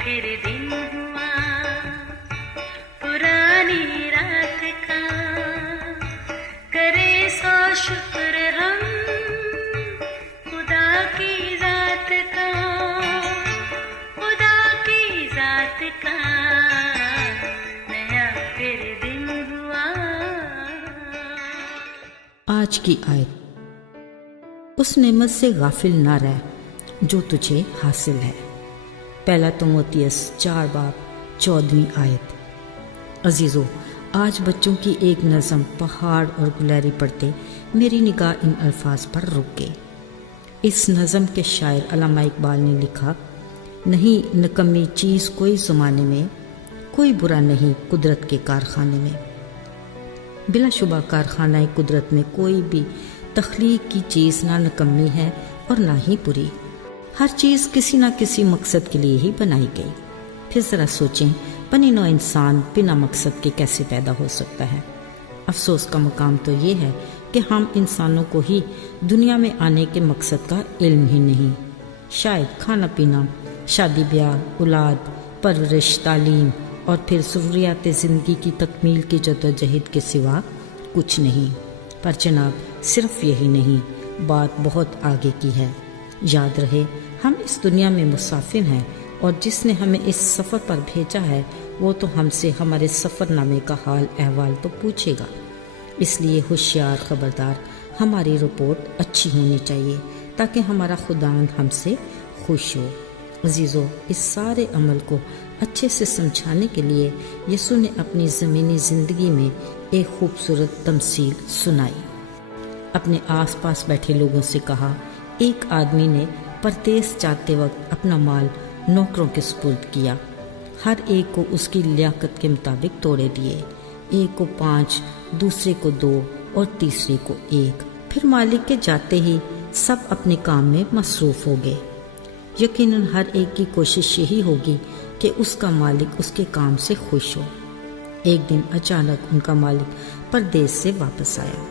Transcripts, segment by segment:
फिर दिन हुआ पुरानी रात का, करे सौ शुक्र हम खुदा की जात का, खुदा की जात का, नया फिर दिन हुआ। आज की आयत, उस नेमत से गाफिल ना रह जो तुझे हासिल है। पहला तीमुथियुस 4:14 आयत। अजीज़ों, आज बच्चों की एक नज़म पहाड़ और गुलहरी पढ़ते मेरी निगाह इन अल्फाज पर रुक गई। इस नज़म के शायर अल्लामा इकबाल ने लिखा, नहीं निकम्मी चीज़ कोई ज़माने में, कोई बुरा नहीं कुदरत के कारखाने में। बिलाशुबा कारखाना कुदरत में कोई भी तख्लीक की चीज़ ना निकम्मी है और ना ही बुरी। हर चीज़ किसी न किसी मकसद के लिए ही बनाई गई। फिर ज़रा सोचें, बनी नौ इंसान बिना मकसद के कैसे पैदा हो सकता है। अफसोस का मकाम तो ये है कि हम इंसानों को ही दुनिया में आने के मकसद का इल्म ही नहीं। शायद खाना पीना, शादी ब्याह, औलाद, परवरिश, तालीम और फिर ज़रूरियात ज़िंदगी की तकमील की जद्दोजहद के सिवा कुछ नहीं। पर जनाब, सिर्फ यही नहीं, बात बहुत आगे की है। याद रहे, हम इस दुनिया में मुसाफिर हैं और जिसने हमें इस सफ़र पर भेजा है वो तो हमसे हमारे सफ़रनामे का हाल अहवाल तो पूछेगा। इसलिए होशियार, खबरदार, हमारी रिपोर्ट अच्छी होनी चाहिए ताकि हमारा खुदावंद हमसे खुश हो। अजीज़ों, इस सारे अमल को अच्छे से समझाने के लिए यीशु ने अपनी ज़मीनी ज़िंदगी में एक खूबसूरत तमसील सुनाई। अपने आसपास बैठे लोगों से कहा, एक आदमी ने परदेस जाते वक्त अपना माल नौकरों के सुपुर्द किया। हर एक को उसकी लियाकत के मुताबिक तोड़े दिए। एक को 5, दूसरे को 2 और तीसरे को 1। फिर मालिक के जाते ही सब अपने काम में मसरूफ़ हो गए। यकीनन हर एक की कोशिश यही होगी कि उसका मालिक उसके काम से खुश हो। एक दिन अचानक उनका मालिक परदेस से वापस आया।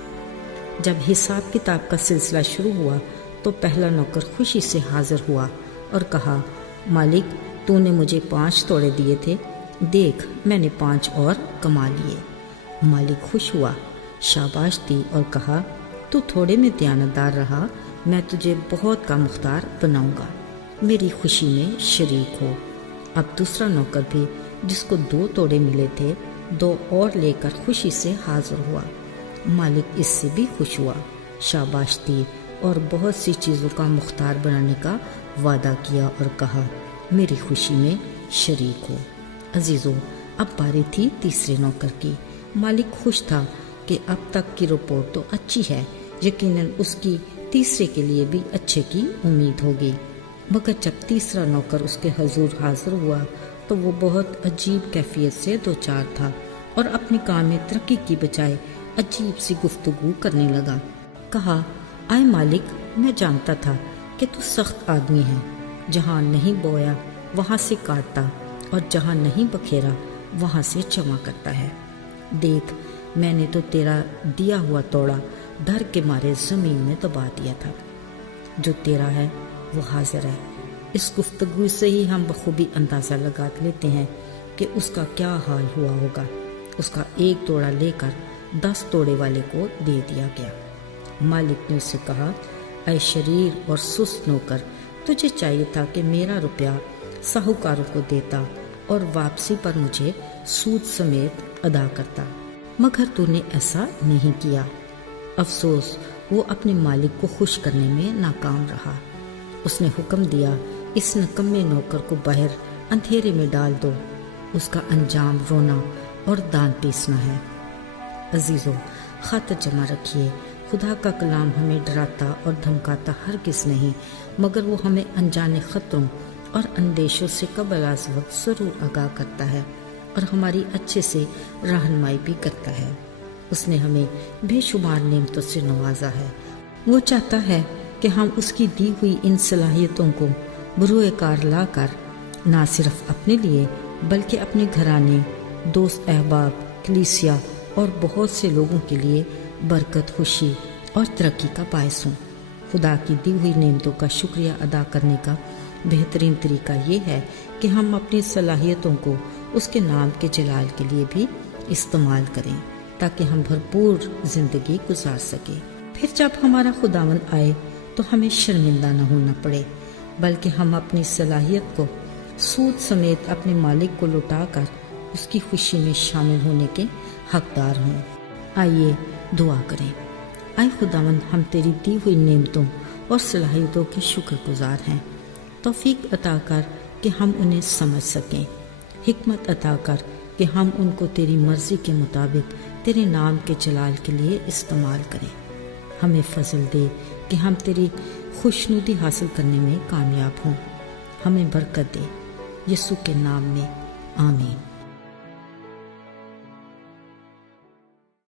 जब हिसाब किताब का सिलसिला शुरू हुआ तो पहला नौकर खुशी से हाजिर हुआ और कहा, मालिक, तूने मुझे 5 तोड़े दिए थे, देख मैंने 5 और कमा लिए। मालिक खुश हुआ, शाबाश दी और कहा, तू थोड़े में दयानतदार रहा, मैं तुझे बहुत का मुख्तार बनाऊंगा, मेरी खुशी में शरीक हो। अब दूसरा नौकर भी, जिसको 2 तोड़े मिले थे, 2 और लेकर खुशी से हाजिर हुआ। मालिक इससे भी खुश हुआ, शाबाश दी और बहुत सी चीज़ों का मुख्तार बनाने का वादा किया और कहा, मेरी खुशी में शरीक हो। अजीज़ों, अब बारी थी तीसरे नौकर की। मालिक खुश था कि अब तक की रिपोर्ट तो अच्छी है, यकीनन उसकी तीसरे के लिए भी अच्छे की उम्मीद होगी। मगर जब तीसरा नौकर उसके हजूर हाजिर हुआ तो वो बहुत अजीब कैफियत से दो चार था और अपने काम में तरक्की की बजाय अजीब सी गुफ्तगू करने लगा। कहा, आए मालिक, मैं जानता था कि तू सख्त आदमी है, जहाँ नहीं बोया वहाँ से काटता और जहाँ नहीं बखेरा वहाँ से जमा करता है। देख, मैंने तो तेरा दिया हुआ तोड़ा डर के मारे ज़मीन में दबा दिया था। जो तेरा है वो हाजिर है। इस गुफ्तगू से ही हम बखूबी अंदाज़ा लगा लेते हैं कि उसका क्या हाल हुआ होगा। उसका 1 तोड़ा लेकर 10 तोड़े वाले को दे दिया गया। मालिक ने उससे कहा, ऐ शरीर और सुस्त नौकर, तुझे चाहिए था कि मेरा रुपया साहूकारों को देता और वापसी पर मुझे सूद समेत अदा करता, मगर तूने ऐसा नहीं किया। अफसोस, वो अपने मालिक को खुश करने में नाकाम रहा। उसने हुक्म दिया, इस नकम्मे नौकर को बाहर अंधेरे में डाल दो, उसका अंजाम रोना और दान पीसना है। अजीज़ों, खातिर जमा रखिए, खुदा का कलाम हमें डराता और धमकाता हरगिज़ नहीं, मगर वो हमें अनजाने ख़तरों और अंदेशों से कबल आज वक्त ज़रूर आगाह करता है और हमारी अच्छे से रहनुमाई भी करता है। उसने हमें बेशुमार नेमतों से नवाजा है। वो चाहता है कि हम उसकी दी हुई इन सलाहियतों को बरूए कार ला कर ना सिर्फ अपने लिए बल्कि अपने घराने, दोस्त अहबाब, कलीसिया और बहुत से लोगों के लिए बरकत, खुशी और तरक्की का बायस हों। खुदा की दी हुई नेमतों का शुक्रिया अदा करने का बेहतरीन तरीका ये है کہ ہم اپنی صلاحیتوں کو اس کے نام کے جلال کے لیے بھی استعمال کریں تاکہ ہم بھرپور زندگی گزار سکیں۔ پھر جب ہمارا خداوند آئے تو ہمیں شرمندہ نہ ہونا پڑے، بلکہ ہم اپنی صلاحیت کو سود سمیت اپنے مالک کو لوٹا کر اس کی خوشی میں شامل ہونے کے حقدار ہوں۔ آئیے دعا کریں۔ اے خداوند، ہم تیری دی ہوئی نعمتوں اور صلاحیتوں کے شکر گزار ہیں۔ توفیق عطا کر کہ ہم انہیں سمجھ سکیں، حکمت عطا کر کہ ہم ان کو تیری مرضی کے مطابق تیرے نام کے جلال کے لیے استعمال کریں۔ ہمیں فضل دے کہ ہم تیری خوشنودی حاصل کرنے میں کامیاب ہوں۔ ہمیں برکت دے، یسوع کے نام میں، آمین۔